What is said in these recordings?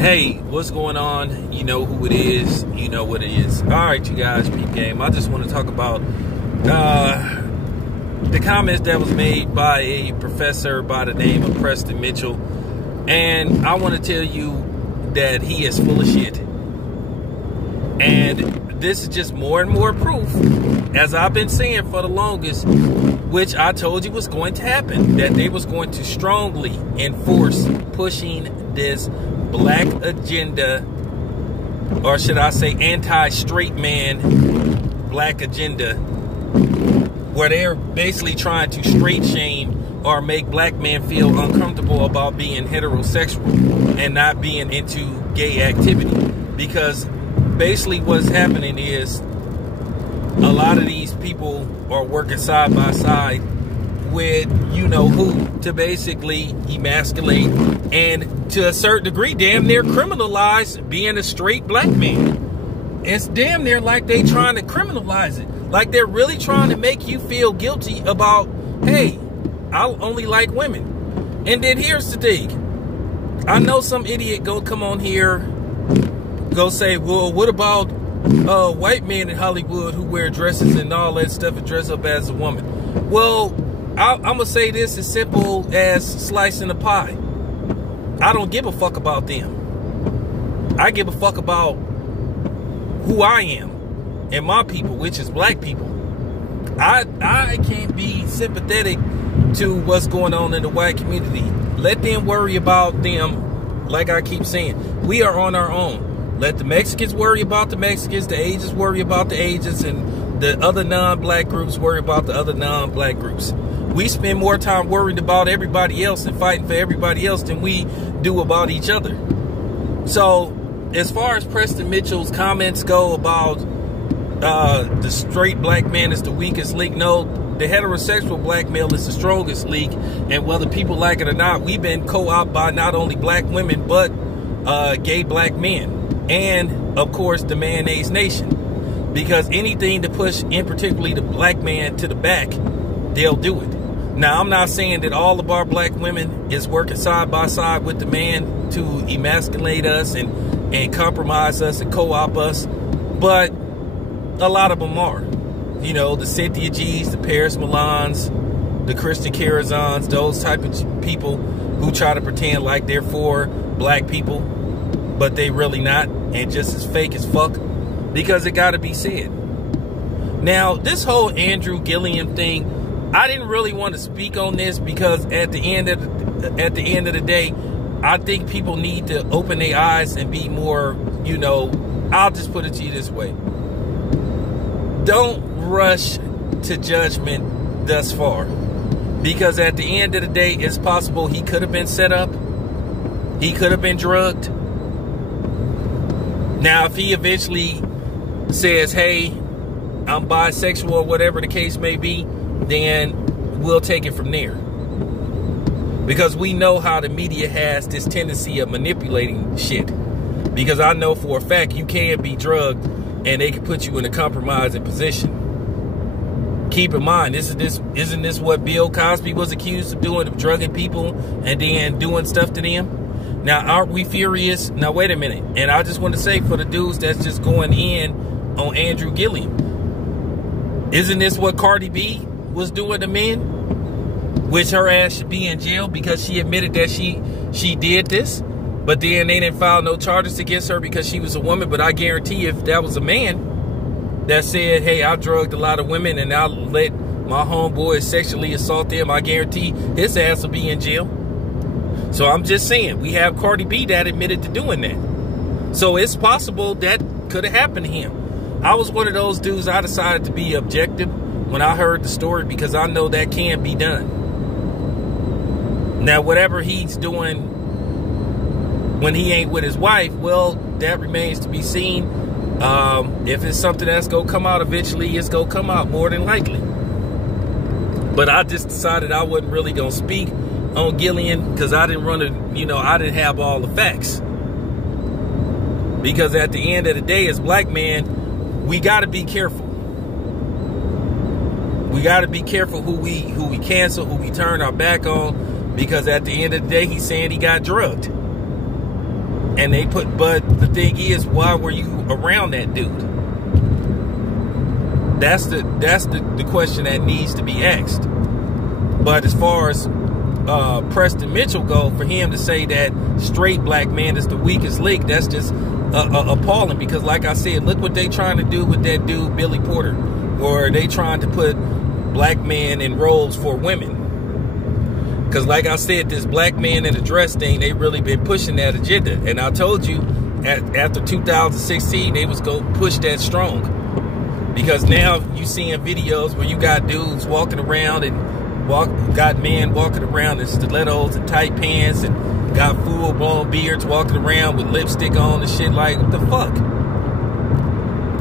Hey, what's going on? You know who it is. You know what it is. All right, you guys, peep game. I just want to talk about the comments that was made by a professor by the name of Preston Mitchell. And I want to tell you that he is full of shit. And this is just more and more proof, as I've been saying for the longest, which I told you was going to happen, that they was going to strongly enforce pushing this black agenda, or should I say anti-straight man black agenda, where they're basically trying to straight shame or make black men feel uncomfortable about being heterosexual and not being into gay activity. Because basically what's happening is a lot of these people are working side by side with you know who to basically emasculate and to a certain degree damn near criminalize being a straight black man. It's damn near like they trying to criminalize it. Like they're really trying to make you feel guilty about, hey, I only like women. And then here's the thing. I know some idiot go come on here, go say, well, what about white men in Hollywood who wear dresses and all that stuff and dress up as a woman? Well, I'm going to say this as simple as slicing a pie. I don't give a fuck about them. I give a fuck about who I am and my people, which is black people. I can't be sympathetic to what's going on in the white community. Let them worry about them. Like I keep saying, we are on our own. Let the Mexicans worry about the Mexicans, the Asians worry about the Asians, and the other non-black groups worry about the other non-black groups. We spend more time worried about everybody else and fighting for everybody else than we do about each other. So, as far as Preston Mitchell's comments go about the straight black man is the weakest link, no, the heterosexual black male is the strongest link. And whether people like it or not, we've been co-opted by not only black women, but gay black men. And, of course, the mayonnaise nation. Because anything to push, in particularly the black man to the back, they'll do it. Now, I'm not saying that all of our black women is working side by side with the man to emasculate us and compromise us and co-op us, but a lot of them are. You know, the Cynthia G's, the Paris Milans, the Christian Carazons, those type of people who try to pretend like they're for black people, but they really not, and just as fake as fuck, because it got to be said. Now, this whole Andrew Gillum thing, I didn't really want to speak on this because at the end of the day, I think people need to open their eyes and be more, you know, I'll just put it to you this way. Don't rush to judgment thus far. Because at the end of the day, it's possible he could have been set up. He could have been drugged. Now, if he eventually says, hey, I'm bisexual or whatever the case may be, then we'll take it from there. Because we know how the media has this tendency of manipulating shit. Because I know for a fact you can be drugged and they can put you in a compromising position. Keep in mind, isn't this what Bill Cosby was accused of doing, of drugging people and then doing stuff to them? Now, aren't we furious? Now, wait a minute. And I just want to say for the dudes that's just going in on Andrew Gillum, isn't this what Cardi B was doing to men? Which her ass should be in jail because she admitted that she did this. But then they didn't file no charges against her because she was a woman. But I guarantee if that was a man that said, hey, I drugged a lot of women and I let my homeboys sexually assault them, I guarantee his ass will be in jail. So I'm just saying, we have Cardi B that admitted to doing that. So it's possible that could have happened to him. I was one of those dudes, I decided to be objective when I heard the story because I know that can be done. Now, whatever he's doing when he ain't with his wife, well, that remains to be seen. If it's something that's going to come out eventually, it's going to come out more than likely. But I just decided I wasn't really going to speak on Gillian because I didn't run a, you know, I didn't have all the facts. Because at the end of the day, as black men, we got to be careful. We got to be careful who we cancel, who we turn our back on. Because at the end of the day, he's saying he got drugged. And but the thing is, why were you around that dude? That's the question that needs to be asked. But as far as Preston Mitchell go, for him to say that straight black man is the weakest link, that's just appalling. Because like I said, look what they trying to do with that dude Billy Porter, or they trying to put black men in roles for women. Because like I said, this black man in a dress thing, they really been pushing that agenda. And I told you, after 2016, they was going to push that strong. Because now you seeing videos where you got dudes walking around and got men walking around in stilettos and tight pants and got full-blown beards walking around with lipstick on and shit. Like, what the fuck?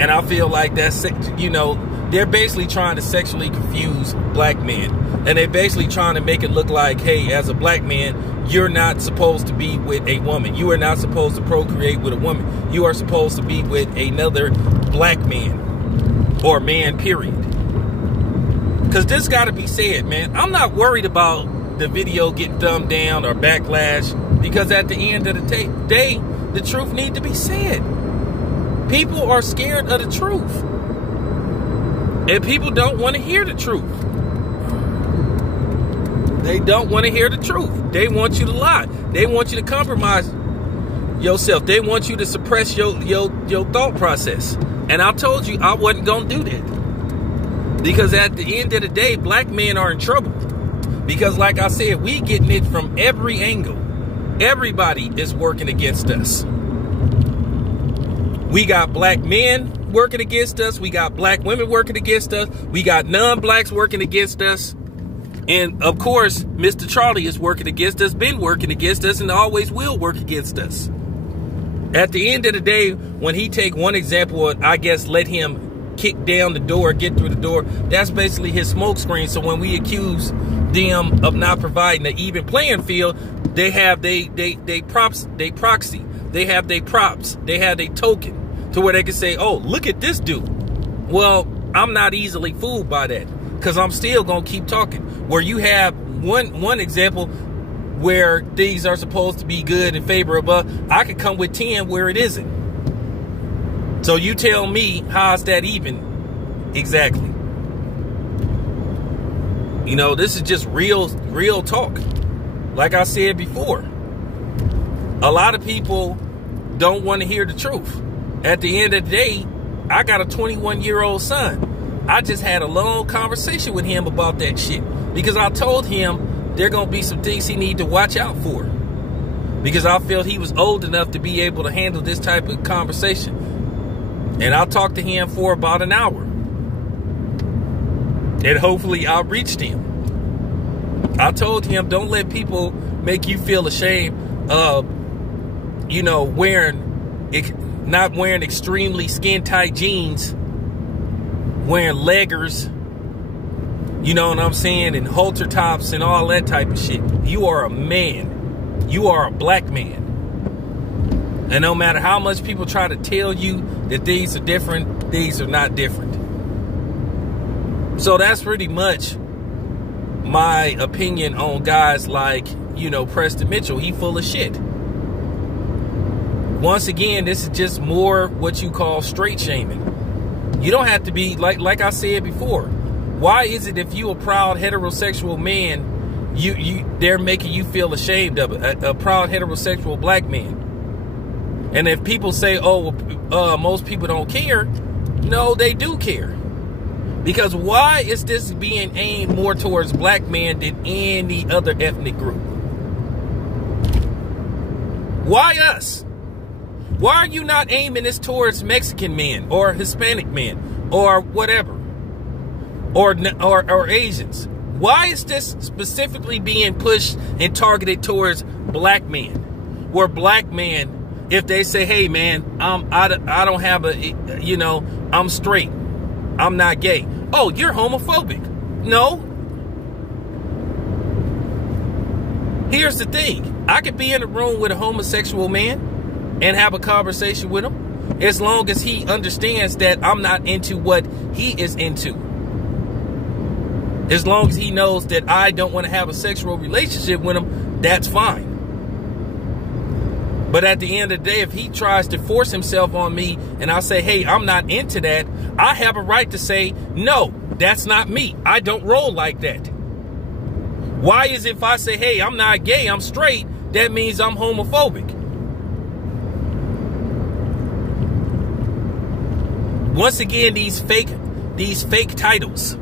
And I feel like that's, you know, they're basically trying to sexually confuse black men. And they're basically trying to make it look like, hey, as a black man, you're not supposed to be with a woman. You are not supposed to procreate with a woman. You are supposed to be with another black man, or man, period. Because this got to be said, man. I'm not worried about the video getting dumbed down or backlash, because at the end of the day, the truth need to be said. People are scared of the truth. And people don't want to hear the truth. They don't want to hear the truth. They want you to lie. They want you to compromise yourself. They want you to suppress your thought process. And I told you I wasn't going to do that. Because at the end of the day, black men are in trouble. Because like I said, we getting it from every angle. Everybody is working against us. We got black men working against us. We got black women working against us. We got non-blacks working against us. And of course, Mr. Charlie is working against us, been working against us, and always will work against us. At the end of the day, when he take one example, I guess let him kick down the door, get through the door, that's basically his smoke screen. So when we accuse them of not providing an even playing field, they have they proxy, they have their props, they have their token to where they can say, oh, look at this dude. Well, I'm not easily fooled by that, because I'm still gonna keep talking. Where you have one example where things are supposed to be good in favor of us, I could come with 10 where it isn't. So you tell me, how's that even? Exactly. You know, this is just real talk. Like I said before, a lot of people don't want to hear the truth. At the end of the day, I got a 21-year-old son. I just had a long conversation with him about that shit, because I told him there gonna be some things he need to watch out for, because I felt he was old enough to be able to handle this type of conversation. And I talked to him for about an hour, and hopefully I reached him. I told him, don't let people make you feel ashamed of, you know, not wearing extremely skin tight jeans, wearing leggers, you know what I'm saying, and halter tops and all that type of shit. You are a man. You are a black man. And no matter how much people try to tell you that these are different, these are not different. So that's pretty much my opinion on guys like, you know, Preston Mitchell. He full of shit. Once again, this is just more what you call straight shaming. You don't have to be, like I said before. Why is it if you a proud heterosexual man, they're making you feel ashamed of it, a proud heterosexual black man? And if people say, oh, most people don't care, no, they do care. Because why is this being aimed more towards black men than any other ethnic group? Why us? Why are you not aiming this towards Mexican men or Hispanic men or whatever? Or Asians? Why is this specifically being pushed and targeted towards black men? Where black men, if they say, hey man, I don't have a, you know, I'm straight, I'm not gay. Oh, you're homophobic. No. Here's the thing. I could be in a room with a homosexual man and have a conversation with him, as long as he understands that I'm not into what he is into. As long as he knows that I don't want to have a sexual relationship with him, that's fine. But at the end of the day, if he tries to force himself on me and I say, hey, I'm not into that, I have a right to say, no, that's not me. I don't roll like that. Why is it if I say, hey, I'm not gay, I'm straight, that means I'm homophobic? Once again, these fake titles,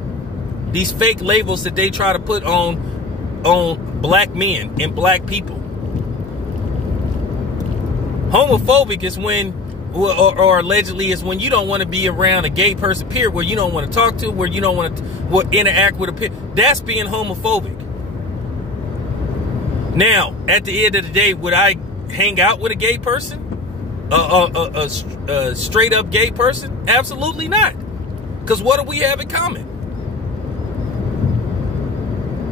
these fake labels that they try to put on black men and black people. Homophobic is when, or allegedly is when you don't want to be around a gay person, period, where you don't want to talk to, where you don't want to interact with a peer. That's being homophobic. Now, at the end of the day, would I hang out with a gay person? A straight up gay person? Absolutely not. Because what do we have in common?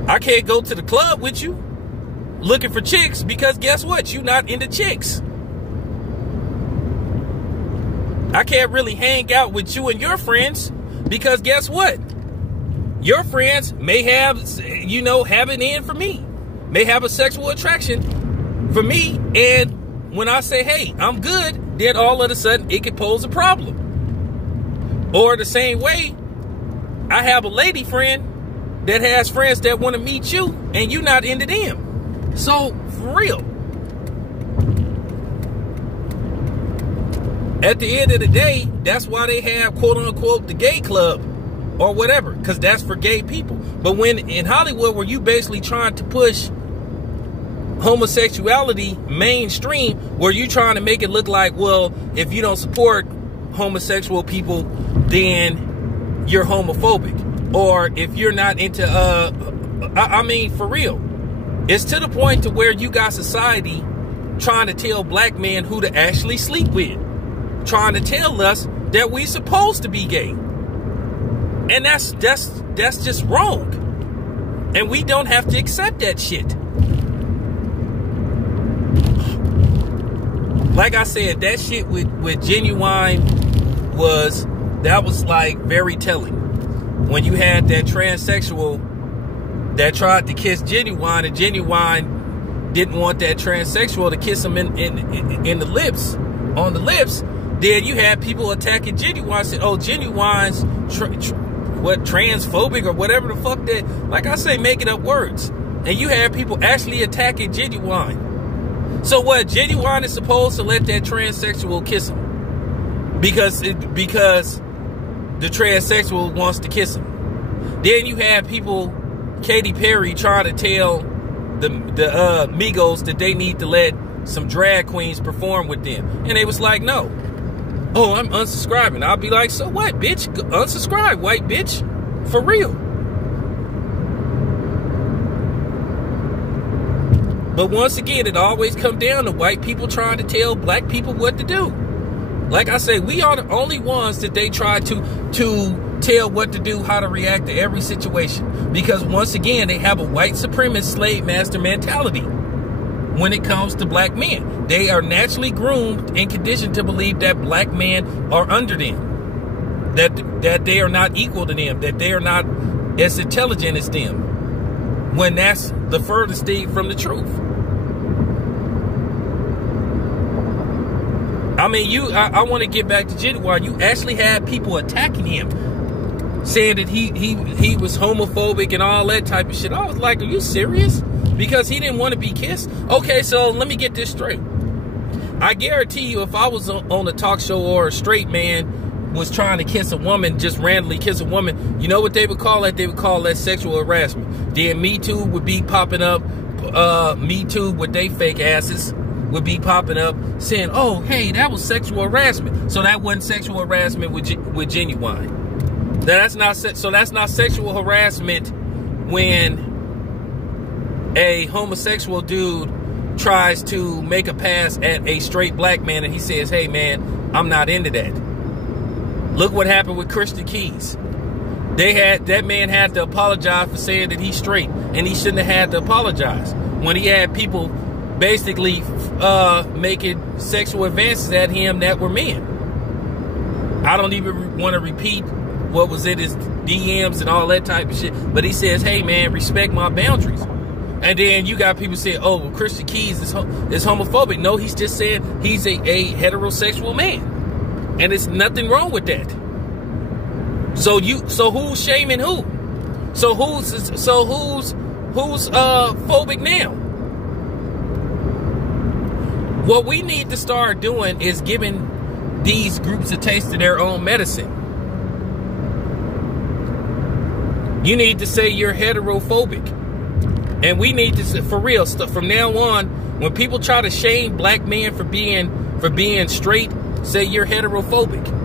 I can't go to the club with you looking for chicks because guess what? You're not into chicks. I can't really hang out with you and your friends because guess what? Your friends may have, have it in for me, may have a sexual attraction for me. And when I say, hey, I'm good, then all of a sudden it could pose a problem. Or the same way, I have a lady friend that has friends that want to meet you and you're not into them. So for real. At the end of the day, that's why they have, quote unquote, the gay club or whatever, because that's for gay people. But when in Hollywood, where you basically trying to push homosexuality mainstream, where you trying to make it look like, well, if you don't support homosexual people, then you're homophobic. Or if you're not into, I mean, for real, it's to the point to where you got society trying to tell black men who to actually sleep with. Trying to tell us that we supposed to be gay. And that's just wrong. And we don't have to accept that shit. Like I said, that shit with Genuine was like very telling. When you had that transsexual that tried to kiss Genuine, and Genuine didn't want that transsexual to kiss him in the lips, on the lips. Then you had people attacking Genuine, saying, oh, Genuine's transphobic or whatever the fuck that, like I say, making up words. And you had people actually attacking Genuine. So what, Genuine is supposed to let that transsexual kiss him because the transsexual wants to kiss him. Then you have people, Katy Perry, trying to tell the Migos that they need to let some drag queens perform with them. And they was like, no. Oh, I'm unsubscribing. I'll be like, so what, bitch? Unsubscribe, white bitch. For real. But once again, it always comes down to white people trying to tell black people what to do. Like I say, we are the only ones that they try to tell what to do, how to react to every situation. Because once again, they have a white supremacist slave master mentality. When it comes to black men, they are naturally groomed and conditioned to believe that black men are under them, that they are not equal to them, that they are not as intelligent as them, when that's the furthest thing from the truth. I mean, I want to get back to Genuine. You actually had people attacking him, saying that he was homophobic and all that type of shit. I was like, are you serious? Because he didn't want to be kissed? Okay, so let me get this straight. I guarantee you, if I was on a talk show or a straight man was trying to kiss a woman, just randomly kiss a woman, you know what they would call that? They would call that sexual harassment. Then Me Too would be popping up. Me Too with they fake asses would be popping up saying, oh, hey, that was sexual harassment. So that wasn't sexual harassment with Genuine. That's not sexual harassment when a homosexual dude tries to make a pass at a straight black man and he says, hey man, I'm not into that. Look what happened with Christian Keys. That man had to apologize for saying that he's straight, and he shouldn't have had to apologize when he had people basically making sexual advances at him that were men. I don't even want to repeat what was in his DMs and all that type of shit, but he says, hey man, respect my boundaries. And then you got people say, oh, well, Christian Keys is homophobic. No, he's just saying he's a heterosexual man. And there's nothing wrong with that. So who's shaming who? So who's phobic now? What we need to start doing is giving these groups a taste of their own medicine. You need to say you're heterophobic. And we need to, for real, from now on, when people try to shame black men for being straight, say you're heterophobic.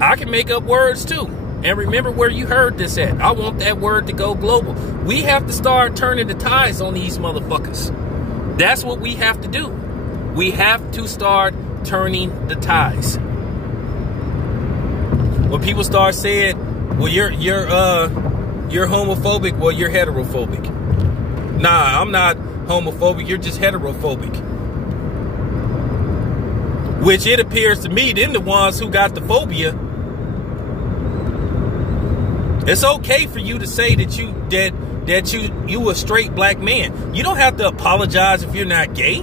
I can make up words too. And remember where you heard this at. I want that word to go global. We have to start turning the tides on these motherfuckers. That's what we have to do. We have to start turning the tides. When people start saying, well, you're homophobic, well, you're heterophobic. Nah, I'm not homophobic, you're just heterophobic. Which it appears to me, then the ones who got the phobia. It's okay for you to say that you a straight black man. You don't have to apologize if you're not gay.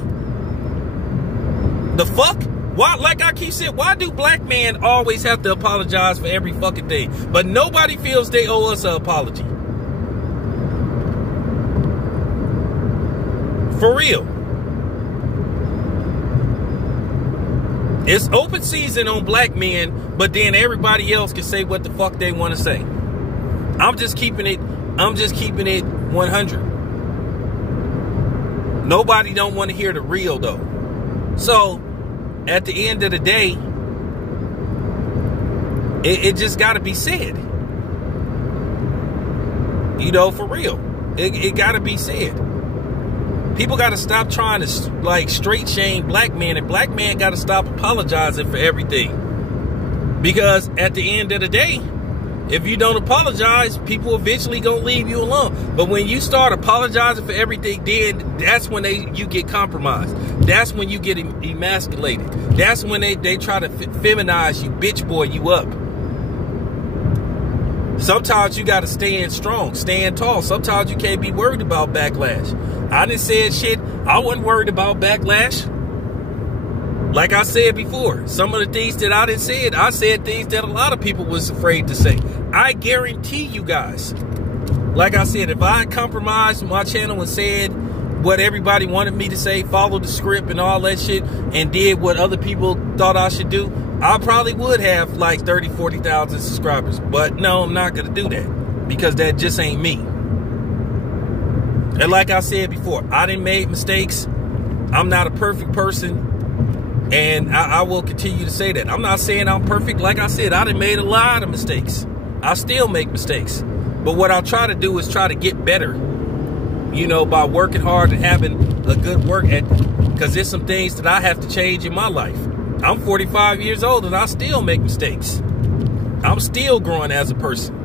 The fuck? Why? Like I keep saying, why do black men always have to apologize for every fucking thing? But nobody feels they owe us an apology. For real. It's open season on black men, but then everybody else can say what the fuck they want to say. I'm just keeping it 100. Nobody don't want to hear the real though. So at the end of the day, it just got to be said. You know, for real. It got to be said. People got to stop trying to like straight shame black men, and black men got to stop apologizing for everything. Because at the end of the day, if you don't apologize, people eventually gonna leave you alone. But when you start apologizing for everything, then that's when you get compromised. That's when you get emasculated. That's when they try to feminize you, bitch boy you up. Sometimes you gotta stand strong, stand tall. Sometimes you can't be worried about backlash. I done said shit, I wasn't worried about backlash. Like I said before, some of the things that I done said, I said things that a lot of people was afraid to say. I guarantee you guys, like I said, if I compromised my channel and said what everybody wanted me to say, followed the script and all that shit, and did what other people thought I should do, I probably would have like 30, 40,000 subscribers. But no, I'm not going to do that because that just ain't me. And like I said before, I done made mistakes. I'm not a perfect person. And I will continue to say that. I'm not saying I'm perfect. Like I said, I done made a lot of mistakes. I still make mistakes. But what I'll try to do is try to get better. You know, by working hard and having a good work ethic. Because there's some things that I have to change in my life. I'm 45 years old and I still make mistakes. I'm still growing as a person.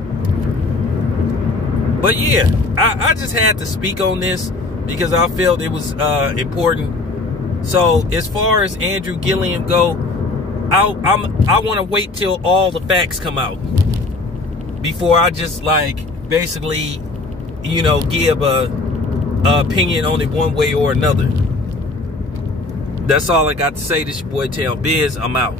But yeah, I just had to speak on this because I felt it was important. So as far as Andrew Gillum go, I want to wait till all the facts come out before I just like basically, you know, give a opinion on it one way or another. That's all I got to say. This your boy Town Biz. I'm out.